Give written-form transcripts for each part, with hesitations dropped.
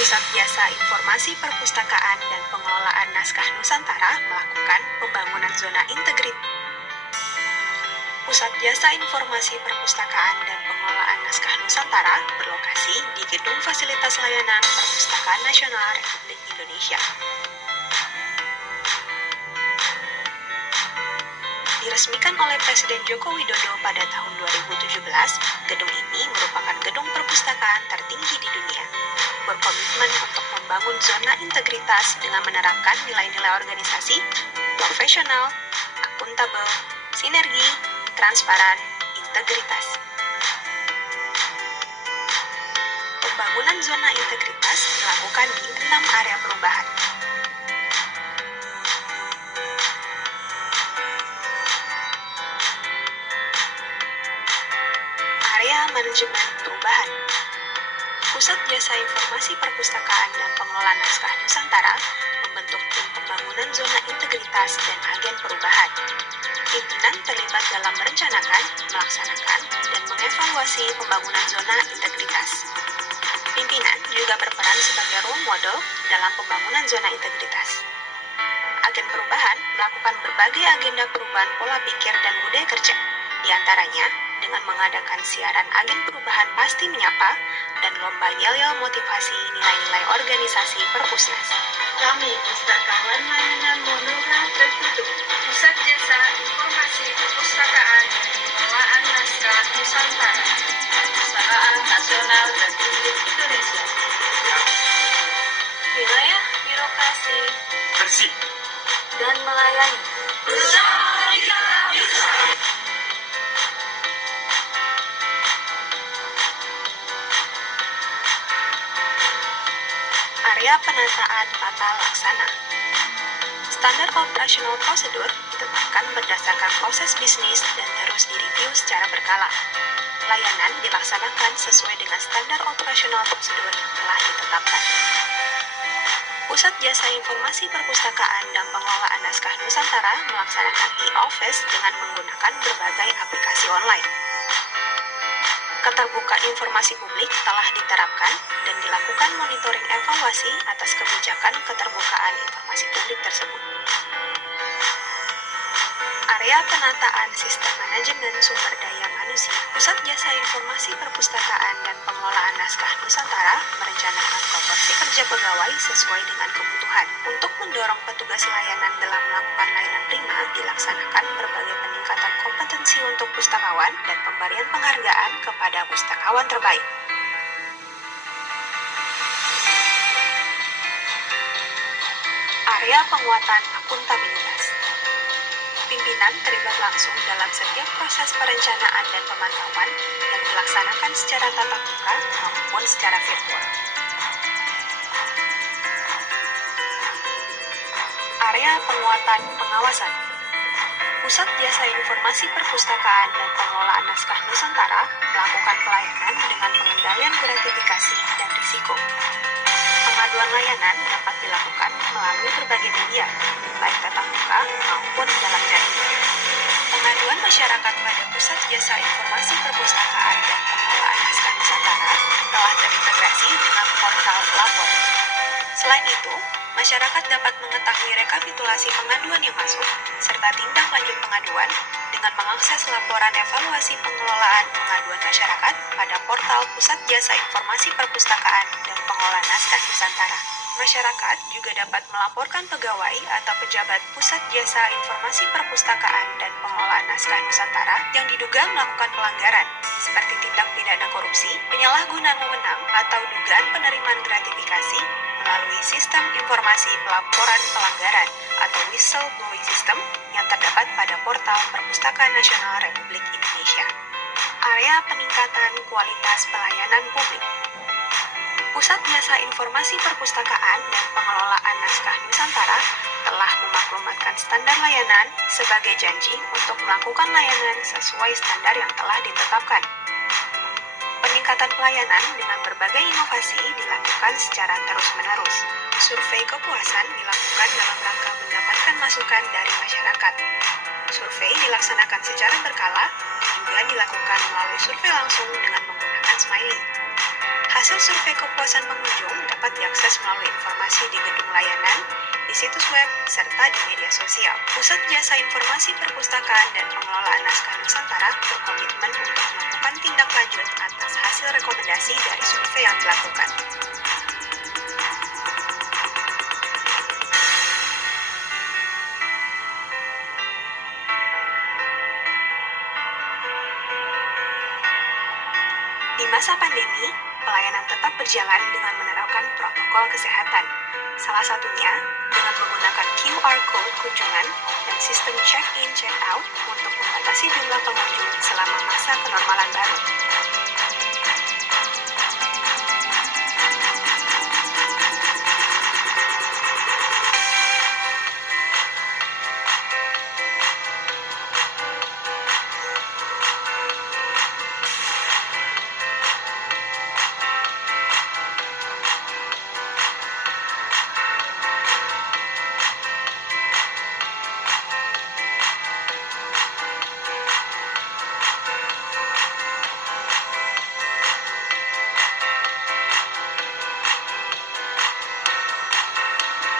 Pusat Jasa Informasi Perpustakaan dan Pengelolaan Naskah Nusantara melakukan pembangunan zona integritas. Pusat Jasa Informasi Perpustakaan dan Pengelolaan Naskah Nusantara berlokasi di Gedung Fasilitas Layanan Perpustakaan Nasional Republik Indonesia. Diresmikan oleh Presiden Joko Widodo pada tahun 2017, gedung ini merupakan gedung perpustakaan tertinggi di dunia. Berkomitmen untuk membangun zona integritas dengan menerapkan nilai-nilai organisasi, profesional, akuntabel, sinergi, transparan, integritas. Pembangunan zona integritas dilakukan di 6 area perubahan. Area Manajemen Perubahan. Pusat Jasa Informasi Perpustakaan dan Pengelolaan Naskah Nusantara membentuk tim pembangunan zona integritas dan agen perubahan. Pimpinan terlibat dalam merencanakan, melaksanakan, dan mengevaluasi pembangunan zona integritas. Pimpinan juga berperan sebagai role model dalam pembangunan zona integritas. Agen perubahan melakukan berbagai agenda perubahan pola pikir dan budaya kerja, diantaranya dengan mengadakan siaran agen perubahan pasti menyapa dan lomba yel-yel motivasi nilai-nilai organisasi Perpusnas. Kami Pustakawan Layanan Monogram tertutup. Pusat Jasa Informasi Perpustakaan dan Pengelolaan Naskah Nusantara, Perpustakaan Nasional Republik Indonesia. Wilayah birokrasi bersih dan melayani. Area penataan tata laksana. Standar operasional prosedur ditetapkan berdasarkan proses bisnis dan harus direview secara berkala. Layanan dilaksanakan sesuai dengan standar operasional prosedur yang telah ditetapkan. Pusat Jasa Informasi Perpustakaan dan Pengelolaan Naskah Nusantara melaksanakan e-office dengan menggunakan berbagai aplikasi online. Keterbukaan informasi publik telah diterapkan dan dilakukan monitoring evaluasi atas kebijakan keterbukaan informasi publik tersebut. Area penataan sistem manajemen sumber daya manusia. Pusat Jasa Informasi Perpustakaan dan Pengelolaan Naskah Nusantara merencanakan proporsi kerja pegawai sesuai dengan kebutuhan. Untuk mendorong petugas layanan dalam melakukan layanan prima, dilaksanakan berbagai peningkatan kompetensi untuk pustakawan dan pemberian penghargaan kepada pustakawan terbaik. Area penguatan akuntabilitas. Pimpinan terlibat langsung dalam setiap proses perencanaan dan pemantauan yang dilaksanakan secara tatap muka maupun secara virtual. Area penguatan pengawasan. Pusat Jasa Informasi Perpustakaan dan Pengelolaan Naskah Nusantara melakukan pelayanan dengan pengendalian gratifikasi dan risiko. Pengaduan layanan dapat dilakukan melalui berbagai media, baik tatap muka maupun dalam jaringan. Pengaduan masyarakat pada Pusat Jasa Informasi Perpustakaan dan Pengelolaan Naskah Nusantara telah terintegrasi dengan portal lapor. Selain itu, masyarakat dapat mengetahui rekapitulasi pengaduan yang masuk, serta tindak lanjut pengaduan dengan mengakses laporan evaluasi pengelolaan pengaduan masyarakat pada portal Pusat Jasa Informasi Perpustakaan dan Pengelolaan Naskah Nusantara. Masyarakat juga dapat melaporkan pegawai atau pejabat Pusat Jasa Informasi Perpustakaan dan Pengelolaan Naskah Nusantara yang diduga melakukan pelanggaran, seperti tindak pidana korupsi, penyalahgunaan wewenang, atau dugaan penerimaan gratifikasi melalui sistem informasi pelaporan pelanggaran atau whistleblowing system yang terdapat pada portal Perpustakaan Nasional Republik Indonesia. Area peningkatan kualitas pelayanan publik. Pusat Jasa Informasi Perpustakaan dan Pengelolaan Naskah Nusantara telah memaklumatkan standar layanan sebagai janji untuk melakukan layanan sesuai standar yang telah ditetapkan. Peningkatan pelayanan dengan berbagai inovasi dilakukan secara terus-menerus. Survei kepuasan dilakukan dalam rangka mendapatkan masukan dari masyarakat. Survei dilaksanakan secara berkala dan juga dilakukan melalui survei langsung dengan menggunakan smiley. Hasil survei kepuasan pengunjung dapat diakses melalui informasi di gedung layanan, di situs web, serta di media sosial. Pusat Jasa Informasi Perpustakaan dan Pengelolaan Naskah Nusantara berkomitmen untuk melakukan tindak lanjut atas hasil rekomendasi dari survei yang dilakukan. Di masa pandemi, pelayanan tetap berjalan dengan menerapkan protokol kesehatan. Salah satunya dengan menggunakan QR Code kunjungan dan sistem check-in check-out untuk membatasi jumlah pengunjung selama masa kenormalan baru.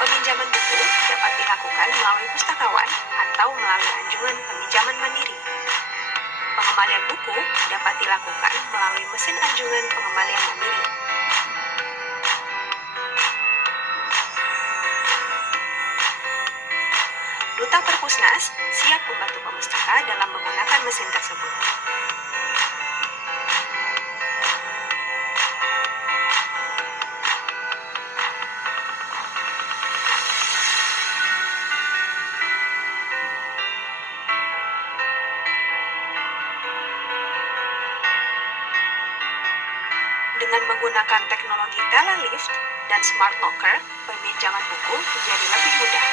Peminjaman buku dapat dilakukan melalui pustakawan atau melalui anjungan peminjaman mandiri. Pengembalian buku dapat dilakukan melalui mesin anjungan pengembalian mandiri. Duta Perpusnas siap membantu pemustaka dalam menggunakan mesin tersebut. Dengan menggunakan teknologi telelift dan smart locker, peminjaman buku menjadi lebih mudah.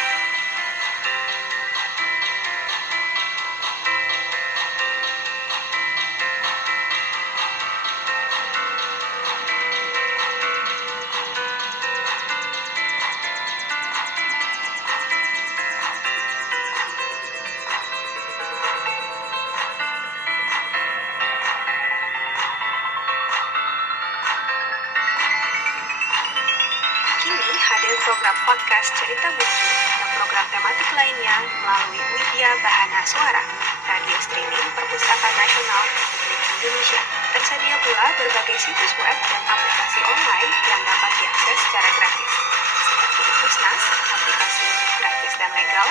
Kini hadir program podcast Cerita Buku dan program tematik lainnya melalui Widya Bahana Suara, radio streaming Perpustakaan Nasional Republik Indonesia. Tersedia pula berbagai situs web dan aplikasi online yang dapat diakses secara gratis, seperti Pusnas, aplikasi gratis dan legal,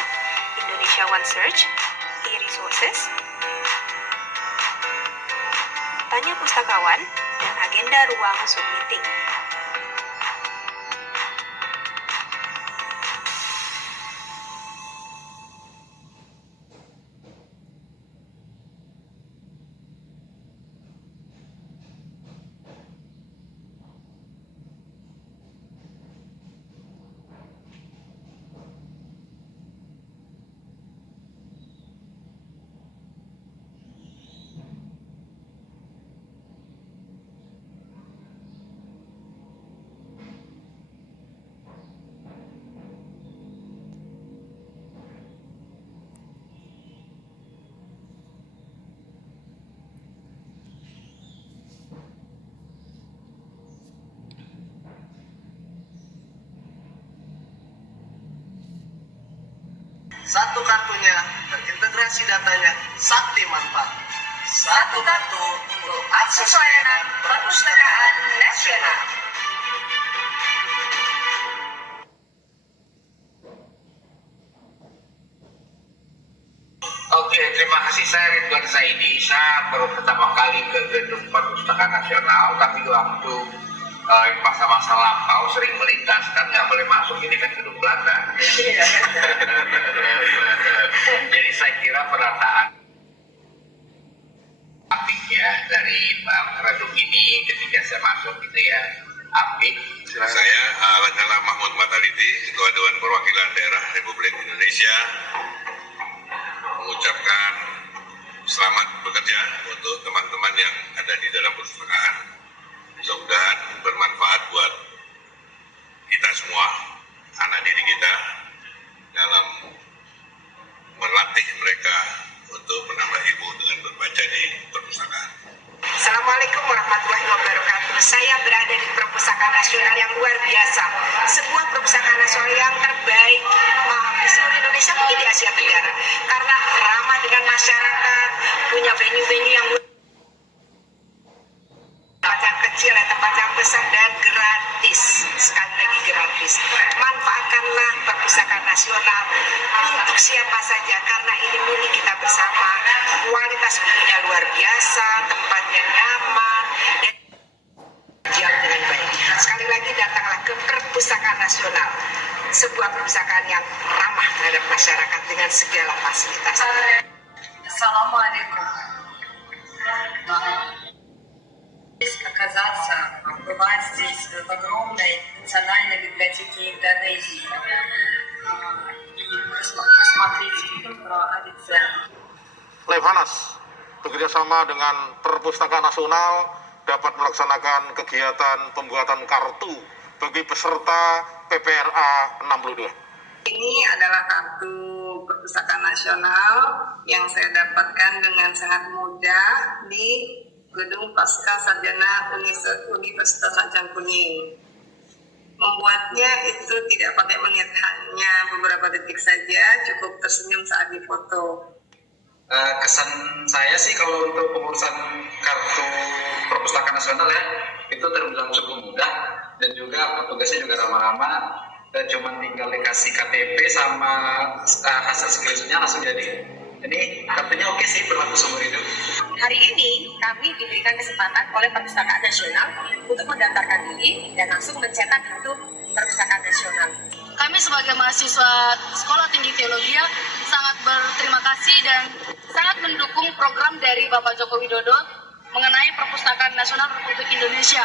Indonesia One Search, e-resources, Tanya Pustakawan, dan agenda ruang Zoom meeting. Satu kartunya, terintegrasi datanya, sakti manfaat. Satu kartu untuk akses layanan perpustakaan nasional. Oke, terima kasih. Saya Ridwan Saidi. Saya baru pertama kali ke gedung Perpustakaan Nasional, tapi waktu masa-masa lampau sering melintas, kan nggak boleh masuk, ini kan gedung Belanda. Jadi saya kira penataan apik ya dari gedung ini ketika saya masuk gitu ya, apik. Saya Lanyala Mahmud Mataliti, Ketua Dewan Perwakilan Daerah Republik Indonesia, mengucapkan selamat bekerja untuk teman-teman yang ada di dalam perpustakaan. Mudah-mudahan bermanfaat buat kita semua, anak didik kita, dalam melatih mereka Assalamualaikum warahmatullahi wabarakatuh. Saya berada di Perpustakaan Nasional yang luar biasa. Sebuah perpustakaan nasional yang terbaik di seluruh Indonesia, mungkin di Asia Tenggara. Karena ramah dengan masyarakat, punya venue-venue yang tempat yang kecil, tempat yang besar, dan gratis. Sekali lagi gratis. Manfaatkanlah Perpustakaan Nasional untuk siapa saja, karena ini milik kita bersama. Kualitas bukunya luar biasa, tempatnya nyaman, dan dijaga dengan baik. Sekali lagi datanglah ke Perpustakaan Nasional, sebuah perpustakaan yang ramah terhadap masyarakat dengan segala fasilitas. Assalamualaikum. Оказаться, побывать здесь в огромной национальной библиотеке Индонезии и посмотреть фильм про Авиценну. Lemhanas bekerjasama dengan Perpustakaan Nasional dapat melaksanakan kegiatan pembuatan kartu bagi peserta PPRA 62. Ini adalah kartu Perpustakaan Nasional yang saya dapatkan dengan sangat mudah di Gedung Pasca Sarjana Universitas Lancang Kuning. Membuatnya itu tidak pakai menit, hanya beberapa detik saja, cukup tersenyum saat difoto. Kesan saya sih kalau untuk pengurusan kartu Perpustakaan Nasional ya, itu terbilang cukup mudah dan juga petugasnya juga ramah-ramah, dan cuma tinggal dikasih KTP sama hasil skripsinya langsung jadi. Ini kartunya oke sih, berlaku seumur hidup. Hari ini kami diberikan kesempatan oleh Perpustakaan Nasional untuk mendaftarkan diri dan langsung mencetak kartu Perpustakaan Nasional. Kami sebagai mahasiswa Sekolah Tinggi Teologi sangat berterima kasih dan sangat mendukung program dari Bapak Joko Widodo mengenai Perpustakaan Nasional Republik Indonesia.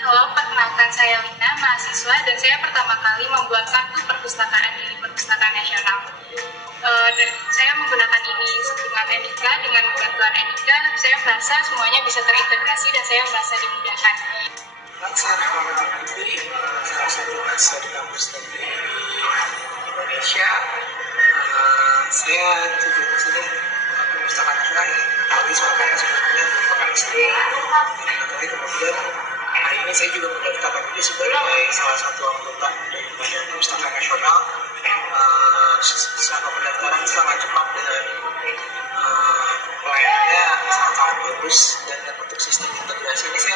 Halo, perkenalkan saya Lina, mahasiswa, dan saya pertama kali membuat kartu perpustakaan di Perpustakaan Nasional. Saya menggunakan ini dengan Enika, dengan bantuan Enika, saya merasa semuanya bisa terintegrasi dan saya merasa dimudahkan. Saya Muhammad Abdi, salah satu mahasiswa di kampus negeri Indonesia. Saya tujuan ke sini Perpustakaan Nasional yang tahu soalnya sebenarnya merupakan seni, tapi kemudian hari ini saya juga mendaftarkan diri sebagai salah satu anggota dari Badan Perpustakaan Nasional. Selama pendaftaran sangat cepat dan pelayanannya sangat bagus, dan untuk sistem integrasi ini saya